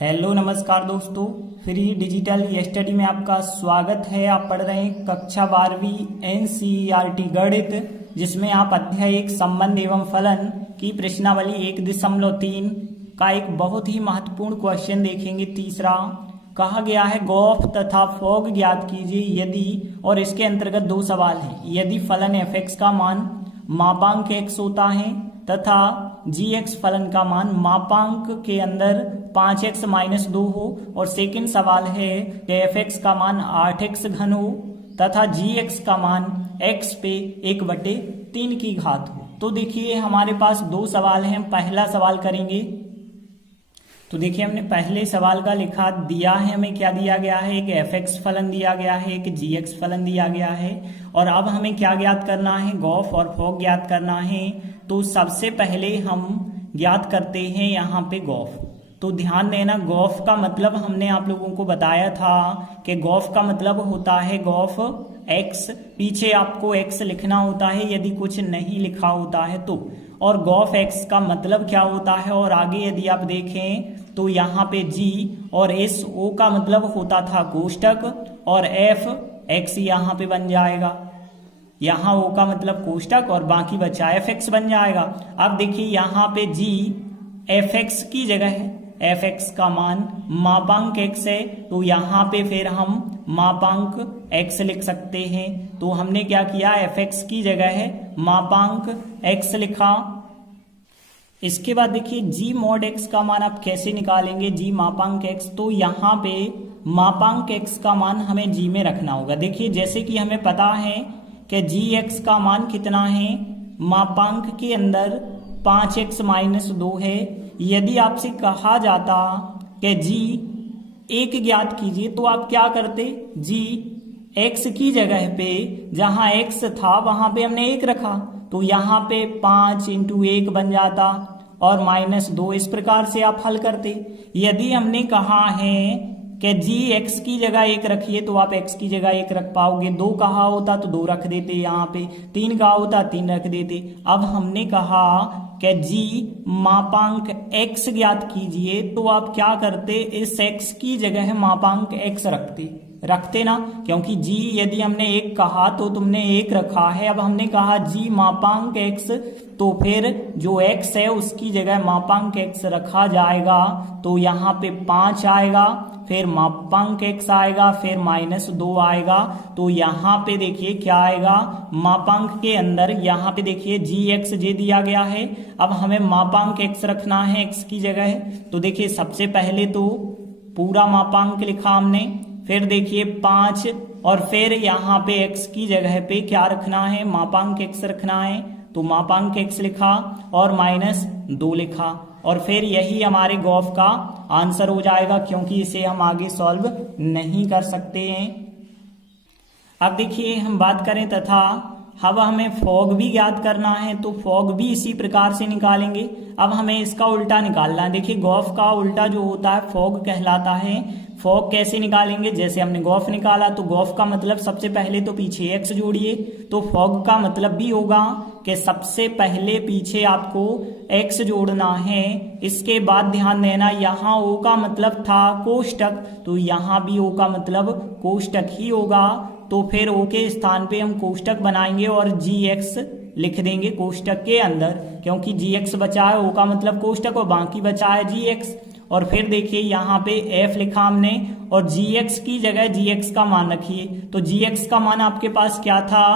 Hello नमस्कार दोस्तों, free digital study में आपका स्वागत है। आप पढ़ रहे हैं कक्षा 12वीं एनसीईआरटी गणित, जिसमें आप अध्याय 1 संबंध एवं फलन की प्रश्नावली 1.3 का एक बहुत ही महत्वपूर्ण क्वेश्चन देखेंगे। तीसरा कहा गया है गॉफ तथा फॉग ज्ञात कीजिए यदि, और इसके अंतर्गत दो सवाल हैं। यदि फलन f(x) का मान मापांक x होता है तथा gx फलन का मान मापांक के अंदर 5x - 2 हो, और सेकंड सवाल है कि f(x) का मान 8x घन हो तथा gx का मान x पे 1/3 की घात हो। तो देखिए हमारे पास दो सवाल हैं। पहला सवाल करेंगे तो देखिए हमने पहले सवाल का लिखा दिया है, हमें क्या दिया गया है, एक f(x) फलन दिया गया है, एक gx फलन दिया गया है, और अब हमें क्या ज्ञात करना है, गॉफ और फॉग ज्ञात करना है। तो सबसे पहले हम ज्ञात करते हैं यहाँ पे गॉफ। तो ध्यान देना, गॉफ का मतलब हमने आप लोगों को बताया था कि गॉफ का मतलब होता है गॉफ x, पीछे आपको x लिखना होता है यदि कुछ नहीं लिखा होता है तो, और गॉफ x का मतलब क्या होता है। और आगे यदि आप देखें तो यहाँ पे g और s o का मतलब होता था कोष्टक, और f x यहाँ पे बन जाएगा, यहाँ o का मतलब कोष्टक और बाकी बचा fx बन जाएगा। अब देखिए यहाँ पे g fx की जगह है, fx का मान मापांक x है, तो यहाँ पे फिर हम मापांक x लिख सकते हैं। तो हमने क्या किया, fx की जगह है मापांक x लिखा। इसके बाद देखिए g mod x का मान आप कैसे निकालेंगे, g मापांक x, तो यहाँ पे मापांक x का मान हमें g में रखना होगा। देखिए जैसे कि हमें पता है कि gx का मान कितना है, मापांक के अंदर 5x - 2 है। यदि आपसे कहा जाता कि g 1 ज्ञात कीजिए तो आप क्या करते, g x की जगह पे जहां x था वहां पे हमने 1 रखा, तो यहाँ पे 5 × 1 बन जाता और -2, इस प्रकार से आप हल करते। यदि हमने कहा है कि g x की जगह 1 रखिए तो आप x की जगह 1 रख पाओगे। 2 कहा होता तो 2 रख देते, यहाँ पे 3 कहा होता 3 रख देते। अब हमने कहा कि g मापांक x ज्ञात कीजिए, तो आप क्या करते, इस x की जगह मापांक x रखते ना, क्योंकि g यदि हमने 1 कहा तो तुमने 1 रखा है। अब हमने कहा g मापांक x, तो फिर जो x है उसकी जगह मापांक x रखा जाएगा, तो यहाँ पे 5 आएगा, फिर मापांक x आएगा, फिर -2 आएगा। तो यहाँ पे देखिए क्या आएगा, मापांक के अंदर यहाँ पे देखिए gx जे दिया गया है। अब हमें मापांक x रखना है x की जगह, तो देखिए सबसे पहले तो पूरा मापांक लिखा हमने, फिर देखिए 5, और फिर यहाँ पे x की जगह पे क्या रखना है, मापांक x रखना है, तो मापांक x लिखा और -2 लिखा, और फिर यही हमारे गॉफ का आंसर हो जाएगा, क्योंकि इसे हम आगे सॉल्व नहीं कर सकते हैं। अब देखिए हम बात करें तथा अब हमें फॉग भी ज्ञात करना है, तो फॉग भी इसी प्रकार से निकालेंगे। अब हमें इसका उल्टा निकालना है। देखिए गॉफ का उल्टा जो होता है फॉग कहलाता है। फॉग कैसे निकालेंगे, जैसे हमने गॉफ निकाला तो गॉफ का मतलब सबसे पहले तो पीछे x जोड़िए, तो फॉग का मतलब भी होगा कि सबसे पहले पीछे आपको x जोड़ना है। इसके बाद ध्यान देना, यहाँ o का मतलब था कोष्टक, तो यहाँ भी o का मतलब कोष्टक ही होगा, तो फिर o के स्थान पे हम कोष्टक बनाएंगे और gx लिख देंगे कोष्टक के अंदर, क्योंकि gx बचा है, o का मतलब कोष्टक और बाकी बचा है gx। और फिर देखिए यहाँ पे f लिखा हमने, और gx की जगह gx का मान रखिए, तो gx का मान आपके पास क्या था,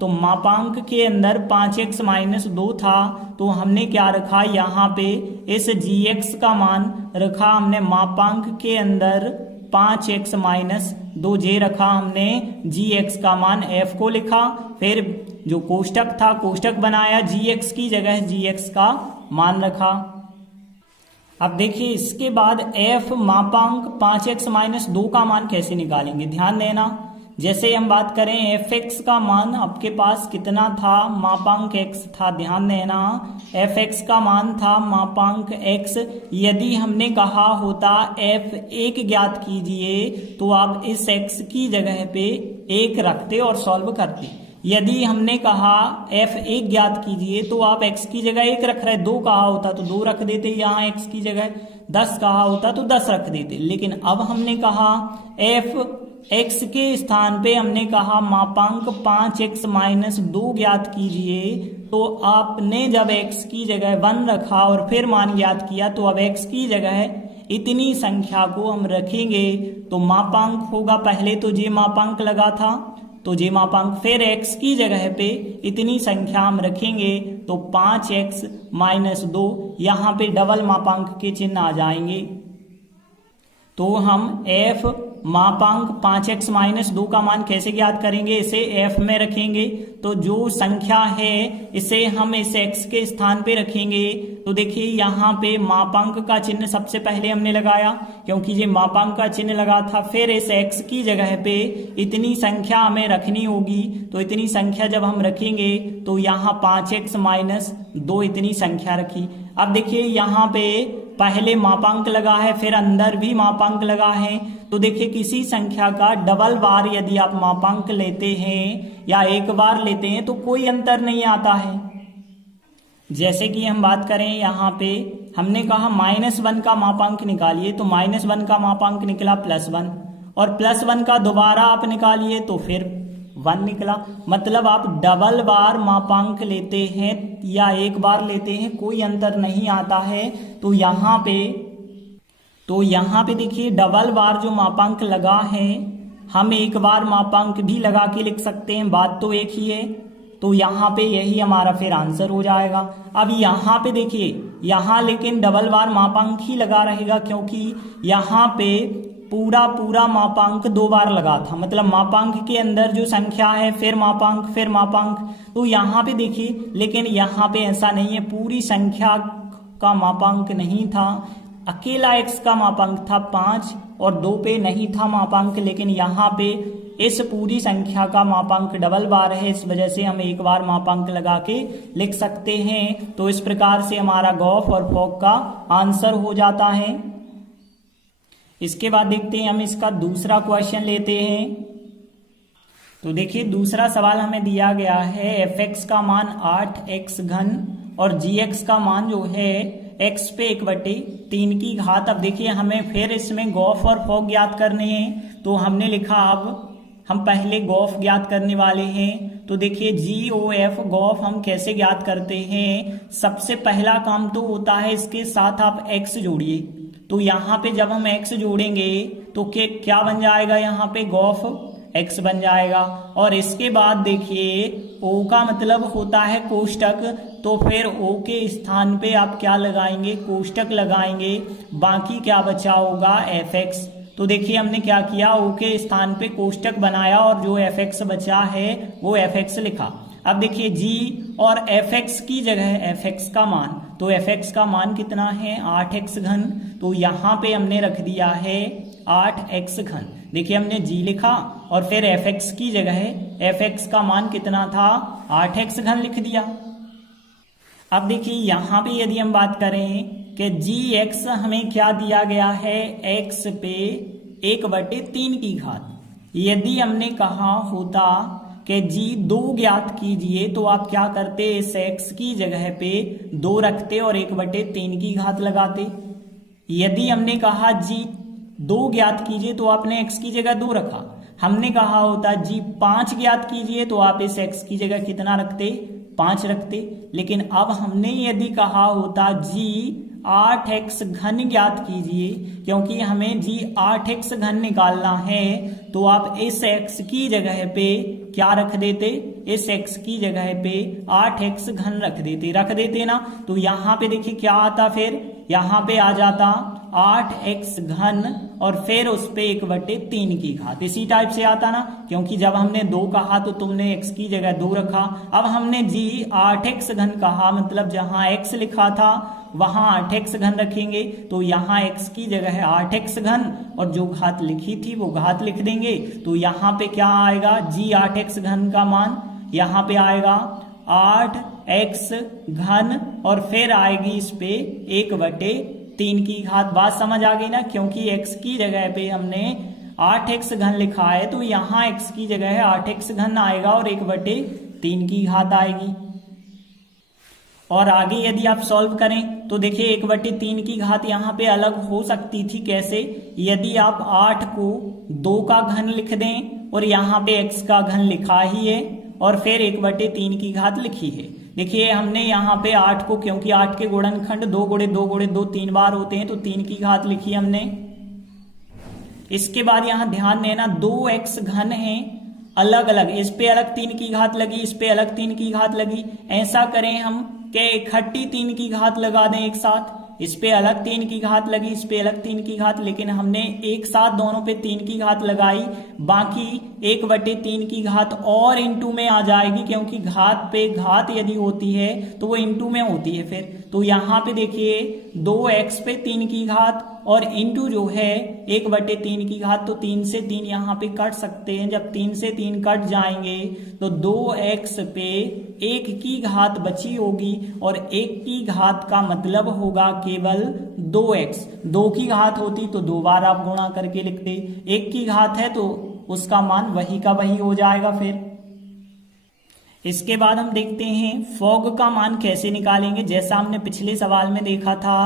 तो मापांक के अंदर 5x - 2 था, तो हमने क्या रखा, यहाँ पे इस gx का मान रखा हमने मापांक के अंदर 5x - 2 जे रखा हमने, gx का मान f को लिखा, फिर जो कोष्टक था कोष्टक बनाया, gx की जगह gx का मान रखा। अब देखिए इसके बाद f मापांक 5x - 2 का मान कैसे निकालेंगे, ध्यान देना। जैसे हम बात करें fx का मान आपके पास कितना था, मापांक x था, ध्यान देना fx का मान था मापांक x। यदि हमने कहा होता f1 ज्ञात कीजिए, तो आप इस x की जगह पे 1 रखते और सॉल्व करते। यदि हमने कहा f1 ज्ञात कीजिए, तो आप x की जगह 1 रख रहे, 2 कहा होता तो 2 रख देते यहाँ x की जगह, 10 कहा होता तो 10 रख देते, लेकिन अब हमने कहा एफ एक्स के स्थान पे हमने कहा मापांक 5x-2 ज्ञात कीजिए। तो आपने जब x की जगह 1 रखा और फिर मान ज्ञात किया, तो अब x की जगह इतनी संख्या को हम रखेंगे। तो मापांक होगा, पहले तो जे मापांक लगा था तो जे मापांक, फिर x की जगह पे इतनी संख्या हम रखेंगे तो 5x-2, यहाँ पे डबल मापांक के चिन्ह आ जाएंगे। तो हम f मापांक 5x-2 का मान कैसे ज्ञात करेंगे, इसे f में रखेंगे। तो जो संख्या है इसे हम इस x के स्थान पे रखेंगे। तो देखिए यहाँ पे मापांक का चिन्ह सबसे पहले हमने लगाया, क्योंकि ये मापांक का चिन्ह लगा था। फिर इस x की जगह पे इतनी संख्या हमें रखनी होगी, तो इतनी संख्या जब हम रखेंगे तो यहाँ 5x-2 इतनी संख्या रखी। अब देखिए यहाँ पे पहले मापांक लगा है, फिर अंदर भी मापांक लगा है। तो देखिए किसी संख्या का डबल बार यदि आप मापांक लेते हैं या एक बार लेते हैं तो कोई अंतर नहीं आता है। जैसे कि हम बात करें, यहाँ पे हमने कहा -1 का मापांक निकालिए, तो -1 का मापांक निकला +1, और +1 का दोबारा आप निकालिए तो फिर 1 निकला। मतलब आप डबल बार मापांक लेते हैं या एक बार लेते हैं, कोई अंतर नहीं आता है। तो यहाँ पे देखिए डबल बार जो मापांक लगा है, हम एक बार मापांक भी लगा के लिख सकते हैं, बात तो एक ही है। तो यहाँ पे यही हमारा फिर आंसर हो जाएगा। अब यहाँ पे देखिए, यहाँ लेकिन डबल बार मापांक ही लगा रहेगा, क्योंकि यहाँ पे पूरा मापांक 2 बार लगा था। मतलब मापांक के अंदर जो संख्या है फिर मापांक। तो यहाँ पे देखिए, लेकिन यहाँ पे ऐसा नहीं है, पूरी संख्या का मापांक नहीं था, अकेला x का मापांक था 5 और 2 पे नहीं था मापांक। लेकिन यहाँ पे इस पूरी संख्या का मापांक डबल बार है, इस वजह से हम एक बार मापांक लगा के लिख सकते हैं। तो इस प्रकार से हमारा गॉफ और फॉक का आंसर हो जाता है। इसके बाद देखते हैं, हम इसका दूसरा क्वेश्चन लेते हैं। तो देखिए दूसरा सवाल हमें दिया गया है fx का मान 8x³ और gx का मान जो है x पे 1/3 की घात। अब देखिए हमें फिर इसमें गॉफ और फॉक ज्ञात करने हैं। तो हमने लिखा, अब हम पहले गॉफ ज्ञात करने वाले हैं। तो देखिए GOF गॉफ हम कैसे ज्ञात करते हैं। सबसे पहला काम तो होता है इसके साथ आप x जोड़िए। तो यहाँ पे जब हम x जोड़ेंगे तो क्या बन जाएगा, यहाँ पे गॉफ x बन जाएगा। और इसके बाद देखिए O का मतलब होता है कोष्टक, तो फिर O के स्थान पे आप क्या लगाएंगे, कोष्टक लगाएंगे। बाकी क्या बचा होगा, fx। तो देखिए हमने क्या किया, O के स्थान पे कोष्टक बनाया और जो fx बचा है वो fx लिखा। अब देखिए g और fx की जगह fx का मान, तो fx का मान कितना है 8x³। तो यहाँ पे हमने रख दिया है 8x³। देखिए हमने g लिखा और फिर fx की जगह fx का मान कितना था 8x³ लिख दिया। अब देखिए यहाँ पे यदि हम बात करें कि gx हमें क्या दिया गया है, x पे 1/3 की घात। यदि हमने कहा होता कि g2 ज्ञात कीजिए, तो आप क्या करते, इस x की जगह पे 2 रखते और 1/3 की घात लगाते। यदि हमने कहा g2 ज्ञात कीजिए, तो आपने x की जगह 2 रखा। हमने कहा होता g5 ज्ञात कीजिए, तो आप इस x की जगह कितना रखते, 5 रखते। लेकिन अब हमने यदि कहा होता g8x³ ज्ञात कीजिए, क्योंकि हमें g8x³ निकालना है, तो आप इस x की जगह पे क्या रख देते, इस x की जगह पे 8x³ रख देते ना। तो यहाँ पे देखिए क्या आता, फिर यहाँ पे आ जाता 8x³ और फिर उस पे 1/3 की घात। इसी टाइप से आता ना, क्योंकि जब हमने 2 कहा तो तुमने x की जगह 2 रखा। अब हमने g8x³ कहा, मतलब जहां x लिखा था वहां 8x³ रखेंगे। तो यहाँ x की जगह है 8x³ और जो घात लिखी थी वो घात लिख देंगे। तो यहाँ पे क्या आएगा, g8x³ का मान यहाँ पे आएगा 8x³ और फिर आएगी इस पे 1/3 की घात। बात समझ आ गई ना, क्योंकि x की जगह पे हमने 8x³ लिखा है, तो यहाँ x की जगह है 8x³ आएगा और 1/3 की घात आएगी। और आगे यदि आप सॉल्व करें तो देखिए 1/3 की घात यहाँ पे अलग हो सकती थी। कैसे? यदि आप 8 को 2 का घन लिख दें और यहाँ पे x का घन लिखा ही है और फिर 1/3 की घात लिखी है। देखिए हमने यहाँ पे 8 को, क्योंकि 8 के गुणनखंड 2 गुणे 2 गुणे 2 3 बार होते हैं, तो 3 की घात लिखी हमने। इसके बाद यहाँ ध्यान देना 2x घन है अलग अलग, इस पे अलग 3 की घात लगी, इस पे अलग 3 की घात लगी। ऐसा करें हम कि इकट्ठी 3 की घात लगा दें एक साथ। इस पे अलग 3 की घात लगी, इस पे अलग 3 की घात, लेकिन हमने एक साथ दोनों पे 3 की घात लगाई। बाकी 1/3 की घात और इंटू में आ जाएगी, क्योंकि घात पे घात यदि होती है तो वो इंटू में होती है फिर। तो यहाँ पे देखिए 2x पे 3 की घात और इंटू जो है 1/3 की घात, तो 3 से 3 यहाँ पे कट सकते हैं। जब 3 से 3 कट जाएंगे तो 2x पे 1 की घात बची होगी और 1 की घात का मतलब होगा केवल 2x। 2 की घात होती तो 2 बार आप गुणा करके लिखते, 1 की घात है तो उसका मान वही का वही हो जाएगा फिर। इसके बाद हम देखते हैं फॉग का मान कैसे निकालेंगे। जैसा हमने पिछले सवाल में देखा था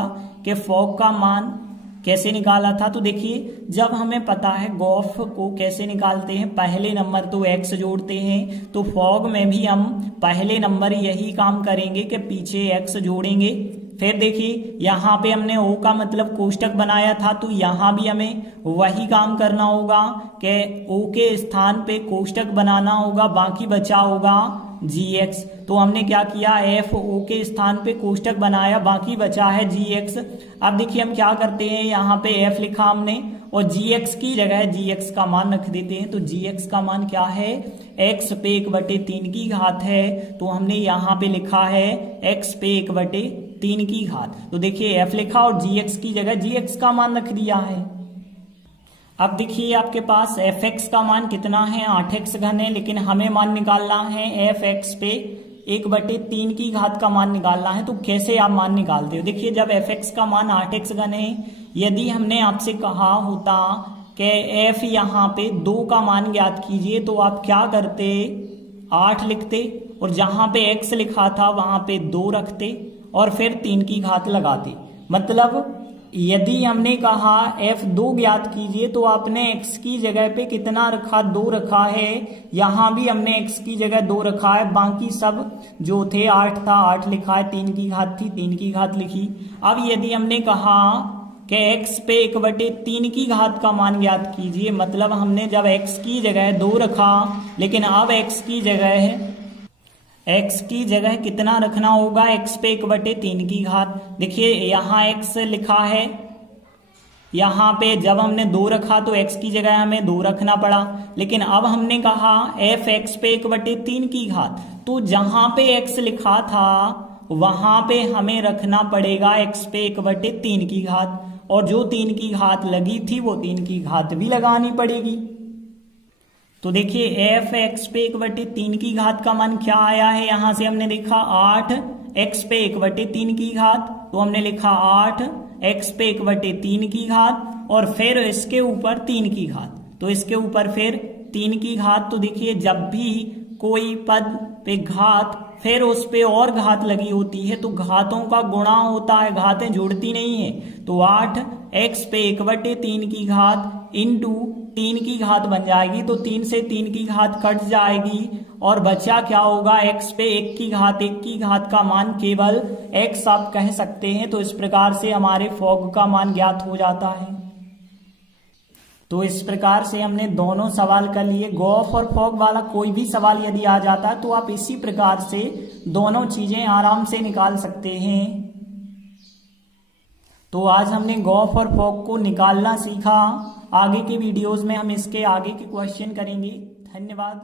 कि फॉग का मान कैसे निकाला था, तो देखिए जब हमें पता है गॉफ को कैसे निकालते हैं, पहले नंबर तो x जोड़ते हैं, तो फॉग में भी हम पहले नंबर यही काम करेंगे कि पीछे x जोड़ेंगे। फिर देखिए यहाँ पे हमने o का मतलब कोष्टक बनाया था, तो यहाँ भी हमें वही काम करना होगा कि o के स्थान पे कोष्टक बनाना होगा, बाकी बचा होगा gx। तो हमने क्या किया, f o के स्थान पे कोष्टक बनाया, बाकी बचा है gx। अब देखिए हम क्या करते हैं, यहाँ पे f लिखा हमने और gx की जगह gx का मान रख देते हैं। तो gx का मान क्या है, x पे 1/3 की घात है, तो हमने यहाँ पे लिखा है x पे 1/3 की घात। तो देखिए f लिखा और gx की जगह gx का मान रख दिया है। अब देखिए आपके पास fx का मान कितना है, 8x घन है, लेकिन हमें मान निकालना है fx पे 1/3 की घात का मान निकालना है। तो कैसे आप मान निकालते हो, देखिए जब fx का मान 8x घन है, यदि हमने आपसे कहा होता कि f यहाँ पे 2 का मान ज्ञात कीजिए, तो आप क्या करते, 8 लिखते और जहां पे x लिखा था वहां पे 2 रखते और फिर 3 की घात लगाते। मतलब यदि हमने कहा f2 ज्ञात कीजिए, तो आपने x की जगह पे कितना रखा, 2 रखा है। यहाँ भी हमने x की जगह 2 रखा है, बाकी सब जो थे 8 था, 8 लिखा है, 3 की घात थी, 3 की घात लिखी। अब यदि हमने कहा कि x पे 1/3 की घात का मान ज्ञात कीजिए, मतलब हमने जब x की जगह 2 रखा, लेकिन अब x की जगह कितना रखना होगा, x पे 1/3 की घात। देखिए यहाँ x लिखा है, यहाँ पे जब हमने 2 रखा तो x की जगह हमें 2 रखना पड़ा, लेकिन अब हमने कहा f(x) पे 1/3 की घात, तो जहां पे x लिखा था वहां पे हमें रखना पड़ेगा x पे 1/3 की घात, और जो 3 की घात लगी थी वो 3 की घात भी लगानी पड़ेगी। तो देखिए f(x) पे 1/3 की घात का मान क्या आया है, यहां से हमने देखा 8x पे 1/3 की घात, तो हमने लिखा 8x पे 1/3 की घात और फिर इसके ऊपर 3 की घात, तो इसके ऊपर फिर 3 की घात। तो देखिए जब भी कोई पद पे घात फिर उस पे और घात लगी होती है तो घातों का गुणा होता है, घातें जुड़ती नहीं है। तो 8x पे 1/3 की घात इंटू 3 की घात बन जाएगी, तो 3 से 3 की घात कट जाएगी और बचा क्या होगा, x पे 1 की घात, 1 की घात का मान केवल x आप कह सकते हैं। तो इस प्रकार से हमारे फॉग का मान ज्ञात हो जाता है। तो इस प्रकार से हमने दोनों सवाल कर लिए। गॉफ और फॉग वाला कोई भी सवाल यदि आ जाता है तो आप इसी प्रकार से दोनों चीजें आराम से निकाल सकते हैं। तो आज हमने गॉफ और फॉग को निकालना सीखा। आगे के वीडियोस में हम इसके आगे के क्वेश्चन करेंगे। धन्यवाद।